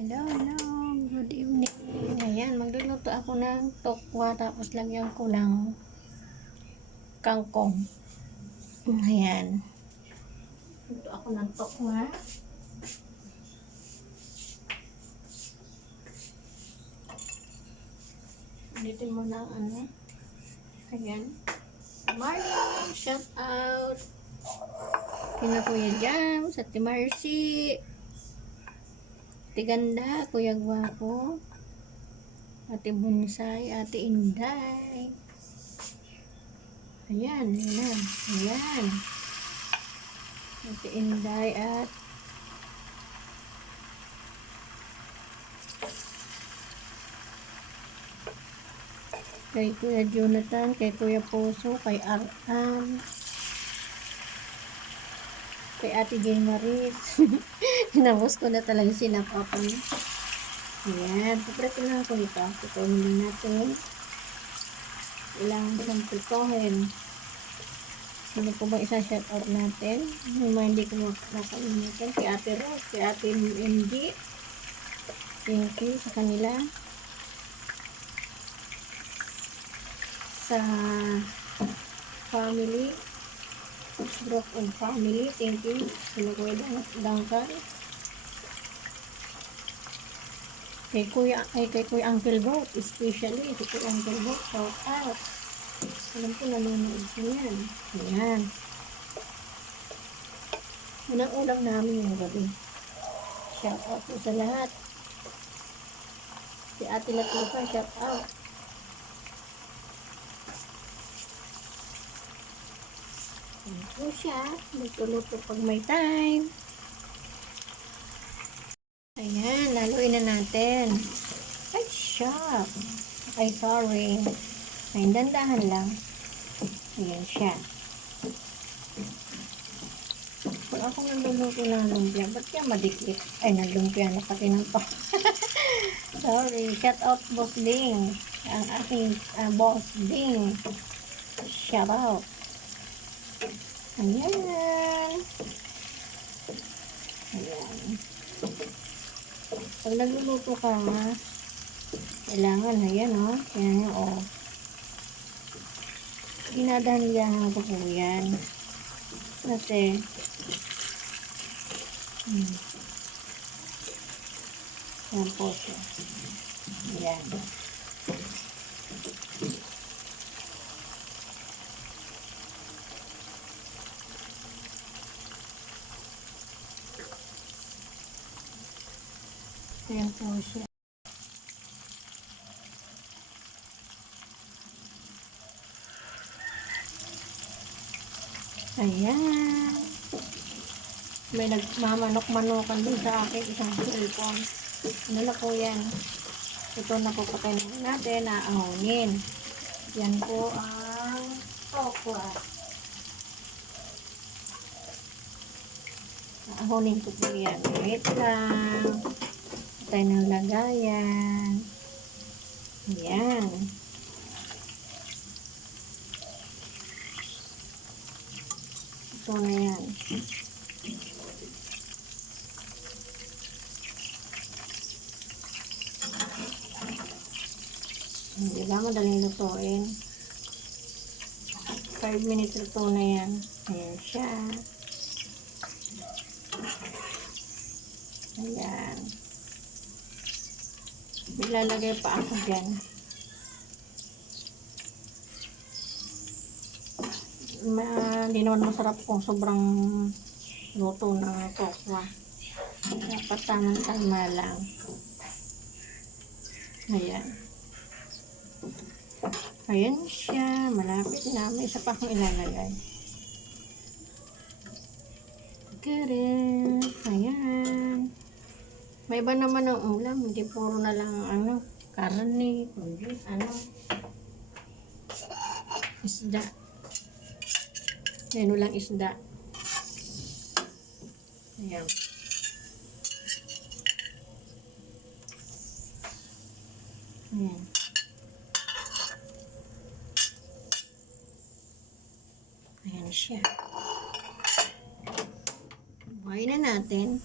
Hello, hello. Good evening. Ayan, magluluto ako ng tokwa tapos lagyan ko ng kangkong. Ayan. Luto ako ng tokwa. Ulitin mo na ang ano. Ayan. Marlon, shout out. Kina Kuya Jam, sa Ate Marcy. Ate Ganda, Kuya Gwapo. Ate Bonsai, Ate Inday. Ayan, ayan. Ayan. Ate Inday at kay Kuya Jonathan, kay Kuya Poso, kay Aran, kay Ate Jean Marie. Hinabos ko na talaga sila papa. Ayan, paprito na ako ito. Tutunin natin. Kailangan ko ng pritohin. Sino po ba isa-shout out natin? Yung mga hindi ko makakalimutan. Kay Ate Rose, kay Ate MG. Thank you sa kanila. Sa family. Group of family. Thank you. Sino ko Dangkal. Kay Kuya Uncle Boat. Especially kay Kuya Uncle Boat. Shout out. Alam ko nanonood siya yan. Ayan. Unang ulam namin yung gabi. Shout out po sa lahat. Si Ate Latifa, shout out. Ito siya. Luto-luto pag may time. Ayan, laluin na natin. Ay, shock. Ay, sorry. Ay, dandahan lang. Ayan siya. Kung ako nagluluto ng lumpia, ba't kaya madikit? Ay, ng lumpia na pati ng to. Sorry. Shout out, Boss Ding. Ang ating Boss Ding. Shout out. Ayan. Ayan. Pag nagluluto ka nga, kailangan, ayan o. Ayan o. Dinadahan-dahan ko po yan. Kasi, yan po siya. Ayan. Ayan po siya. Ayan. May nagmamanok-manokan din sa akin isang cellphone. Ano na po yan? Ito na po patayin natin, aahonin. Yan po ang tokwa. Aahonin ko po yan. Wait lang. Patay ng lagayan. Ayan. Ito na yan. Hindi ba madaling lutuin? 5 minutes luto na yan. Ayan siya. Ayan. Ilalagay pa ako dyan. Hindi naman masarap kung sobrang luto ng tokwa. Dapat tamang-tama lang. Ayan. Ayan siya. Malapit na. May isa pa akong ilalagay. Good. Ayan. May iba naman ang ulam. Hindi puro na lang karne. Kundi isda. Menu lang isda. Ayan. Ayan. Ayan siya. Buhayin na natin.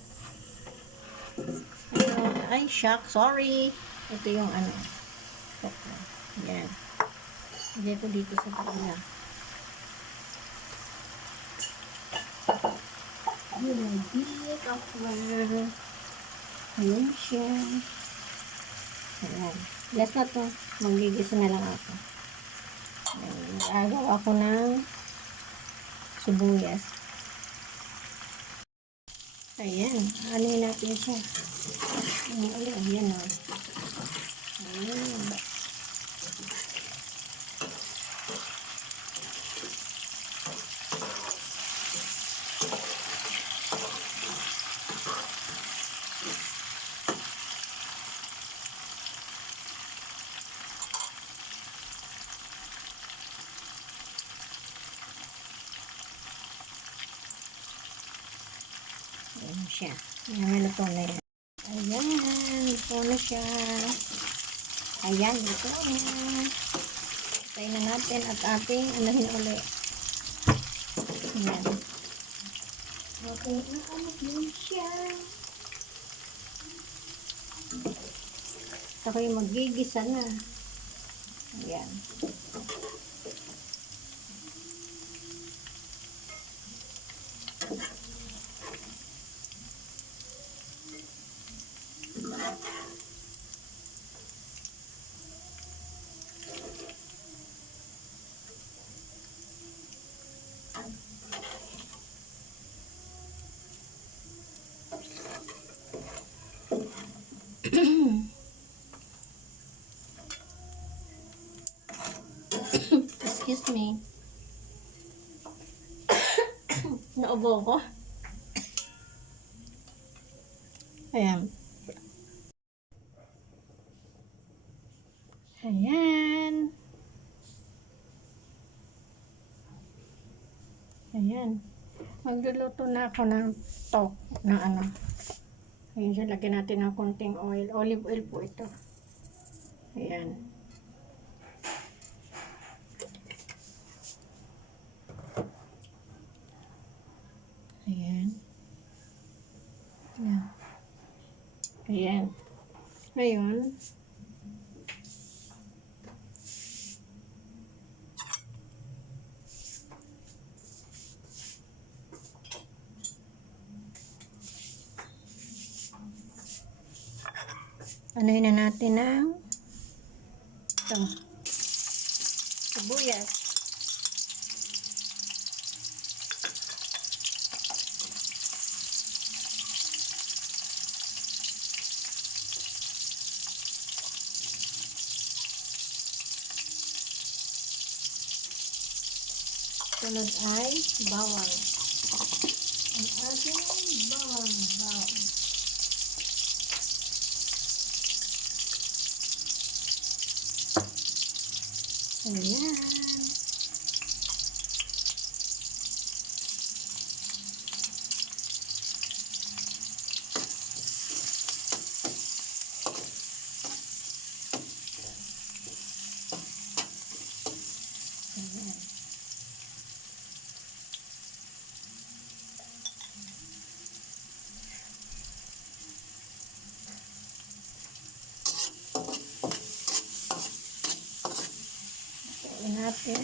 Ay, shock. Sorry. Ito yung ano. Ito. Yan. Lagay ko dito sa kabila. Yung big offer. Ayan siya. Ayan. Last na to. Magigisa na lang ako. Ayan. Gagawa ko ng sibuyas. Ayan. Anuhin natin siya. Ayan o. Ayan. Ayan siya. Ayan, luto na yan. Ayan, luto na siya. Ayan, luto na. Patay na natin at ating anahin ulit. Ayan. Okay, anahin siya. At ako'y magigisa na. Ayan. Excuse me. Naubo ko. Ayan. Ayan. Ayan. Magluluto na ako ng tok na ano. Ayan siya. Lagyan natin ng konting oil. Olive oil po ito. Ayan. Ayan. Ayan. Ayan. Ngayon, anuhin na natin ng ito. Sibuyas. Sunod ay bawang. Ang ating bawang. Ayan. Ayan. Natin.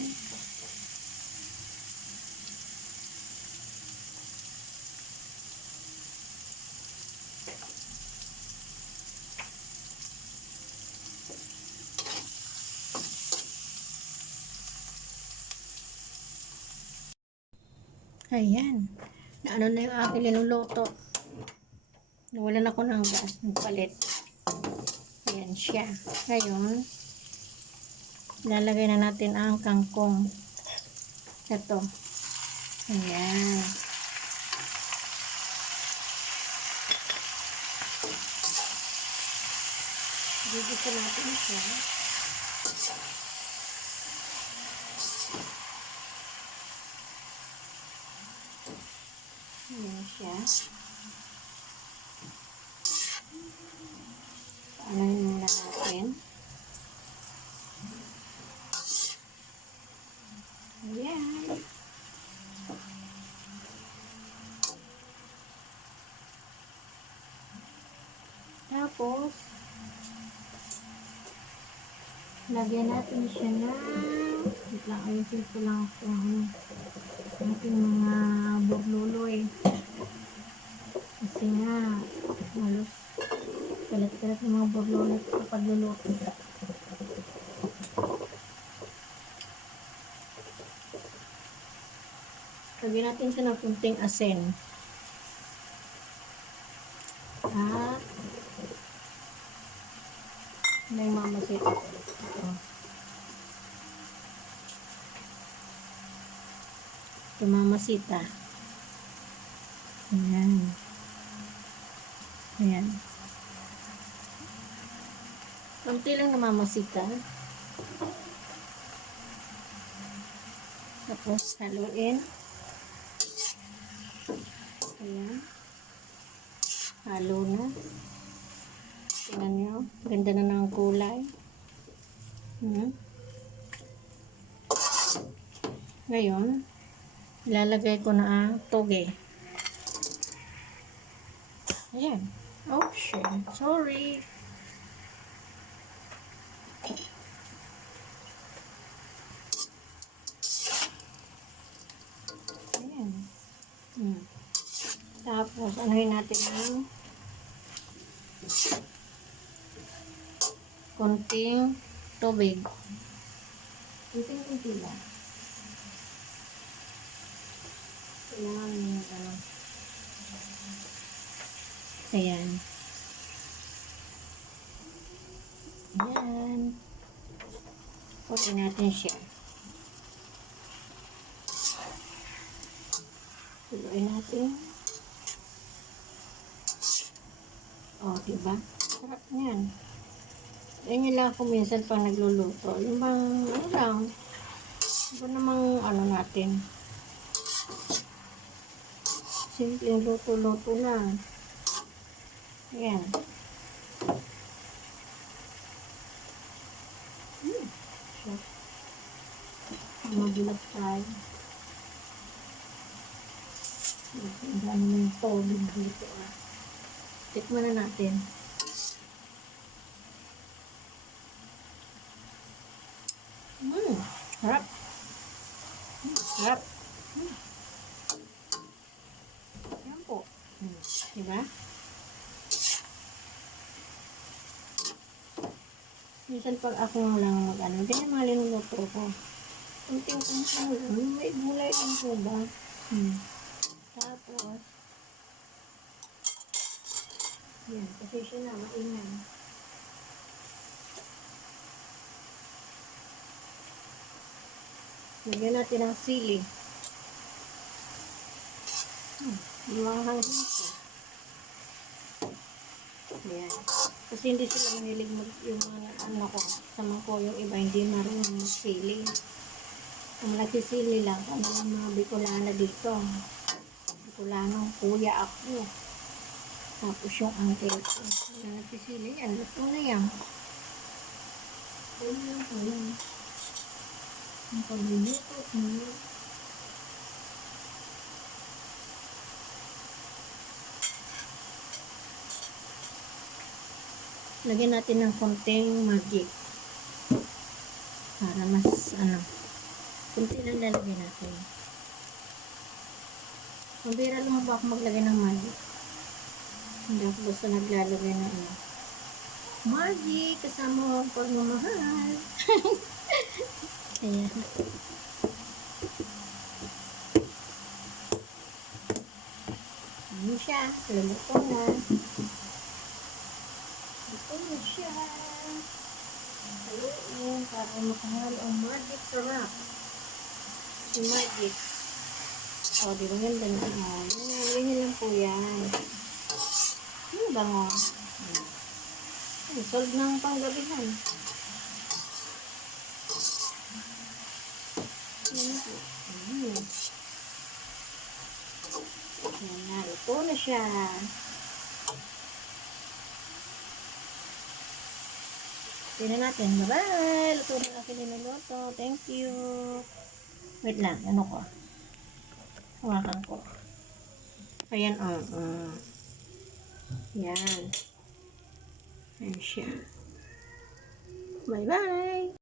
Ayan. Naano na yung aking linuluto. Nawalan ako ng gas. Nagpalit. Ayan siya. Ngayon, lalagay na natin ang kangkong. Ito. Ayan. Gigisa natin siya. Ayan siya. Paanohin muna natin. Ayan. Tapos, lagyan natin siya na wait lang, ayusin ko lang kung ating mga burluloy. Kasi nga, halos kalat-kalat ng mga burluloy sa pagluluto. Lagyan natin siya ng kunting asin. At may mamasit. Ito. Ito mamasita. Ayan. Ayan. Kunti lang namamasita. Tapos haluin. Ayan. Halo na. Tingnan nyo. Ganda na ng kulay. Ngayon, ilalagay ko na ang toge. Ayan. Oh, shit. Sorry. Ayan. Tapos, anuhin natin ang konting tubig. Kunting-kunti lang. Kailangan nyo gano'n. Ayan. Ayan. Putin natin siya. Tuloy natin. O, diba? Sarap niyan. Ganyan lang ako minsan pag nagluluto. Yung bang, ano lang, iba namang ano natin. Simpleng luto-luto lang. Ayan. So, magulat tayo. Ang dami ng tubig dito. Tikman na natin. Sarap. Sarap. Yan po. Diba? Minsan pag ako lang mag-ano, ganyan mga linuluto ko. Kunting-kunting lang. May gulay lang po ba? Tapos, yan. Kasi siya na, maingan. Lagyan natin ng sili. Lumanghang dito. Ayan. Kasi hindi sila manilig yung ano ko, sama ko yung iba hindi marunong magsili. Ang nagsisili lang, ano lang mga Bicolana dito. Bicolano, kuya ako. Tapos yung uncle ko. Yung nagsisili yan, luto na yan. Ano lang po yan. Ang pagluluto niya. Lagyan natin ng konting magic. Para mas, konti lang lalagyan natin. Mabira lang ba ako maglagay ng magic? Hindi ako basta naglalagay ng magic, kasama ang pagmamahal. Ayan. Ano siya? Luluto na. Ito na siya. Haluin para makahalo ang magic sarap. Si magic. O, di ba ganda na? Ganyan lang po yan. Ano bango? Solve ng panggabihan. Yan po. Yan na. Ito na siya. Tingnan natin. Bye-bye! Luto na natin niluluto. Thank you. Wait lang. Ano ko? Hawakan ko. Ayan, Yan. Ayan siya. Bye-bye!